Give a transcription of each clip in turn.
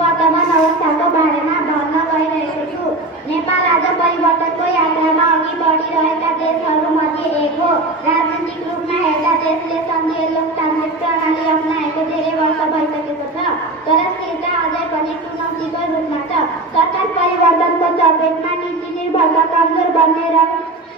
वर्तमान अवस्थाको बारेमा भन्न गइरहेको छु। नेपाल आज परिवर्तनको यात्रामा अघि बढिरहेका देशहरूमध्ये एक हो। राजनीतिक रूपमा हेर्दा देशले सङ्घीय लोकतान्त्रिक प्रणाली अपनाएको धेरै वर्ष भइसकेको छ, तर स्थिरता अझै पनि चुनौतीको रूपमा छ। सरकार परिवर्तनको चपेटमा नीति निर्भरता कमजोर बन्ने र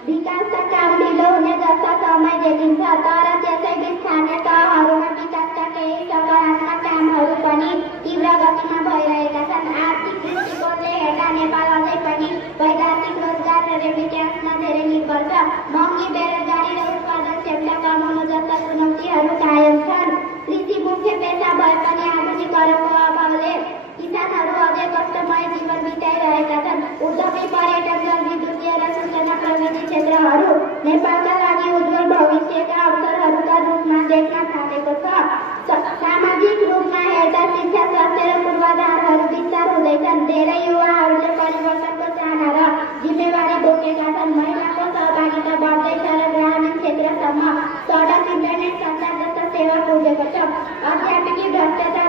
विकासका काम ढिलो हुने जस्ता समय देखिन्छ। तर त्यसैबीच स्थानीय तहहरूमा विकासका केही सकारात्मक कामहरू पनि तीव्र गतिमा भइरहेका छन्। आर्थिक दृष्टिकोणले हेर्दा नेपाल अझै पनि वैदेशिक रोजगार र रेमिट्यान्समा धेरै निर्भर छ। महँगी, बेरोजगारी र उत्पादन क्षमता कमाउनु जस्ता चुनौतीहरू कायम छन्। कृषि मुख्य पेसा भए पनि आधुनिकीकरणको अभावले किसानहरू अझै कष्टमय जीवन बिताइरहेका छन्। उद्योगी, पर्यटन, जलविद्युतीय र सूचना प्रविधि क्षेत्रहरू नेपालका लागि उज्जवल भविष्यका अवसरहरूका रूपमा देख्न थालेको छ। सामाजिक रूपमा हेर्दा शिक्षा, स्वास्थ्य र पूर्वाधारहरू विस्तार हुँदैछन्। धेरै युवाहरूले परिवर्तनको चाहना र जिम्मेवारी बोकेका छन्। महिलाको सहभागिता बढ्दैछ र ग्रामीण क्षेत्रसम्म सडक, इन्टरनेट, सञ्चार जस्ता सेवा पुगेको छ। अध्यात्मिक भ्रष्टाचार